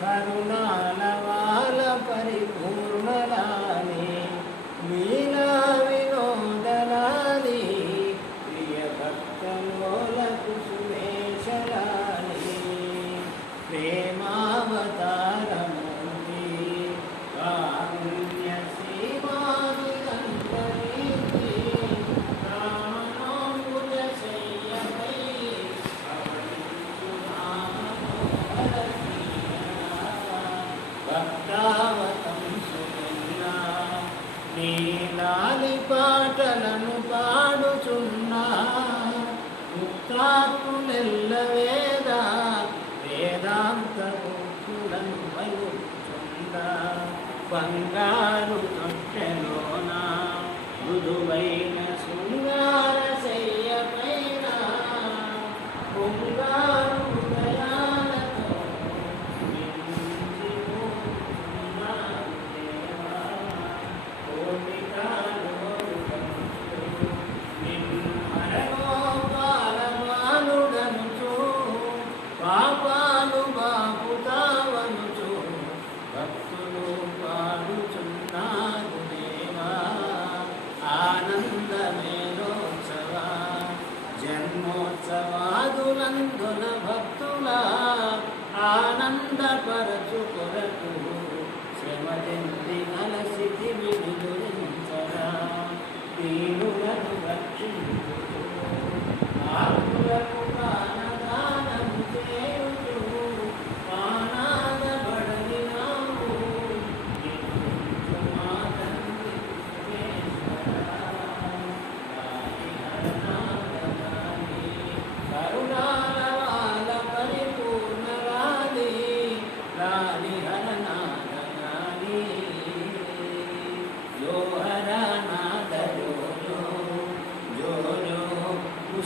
கருணாலவா నీ పాటలను పాడుచున్నా. ముక్తాకు నెల్ల వేద వేదాంత ముక్కులను వయుచున్నా బంగారు ఆనందమేలోత్సవ జన్మోత్సవాదులందున భక్తుల ఆనందపరచు కొరకు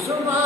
So much.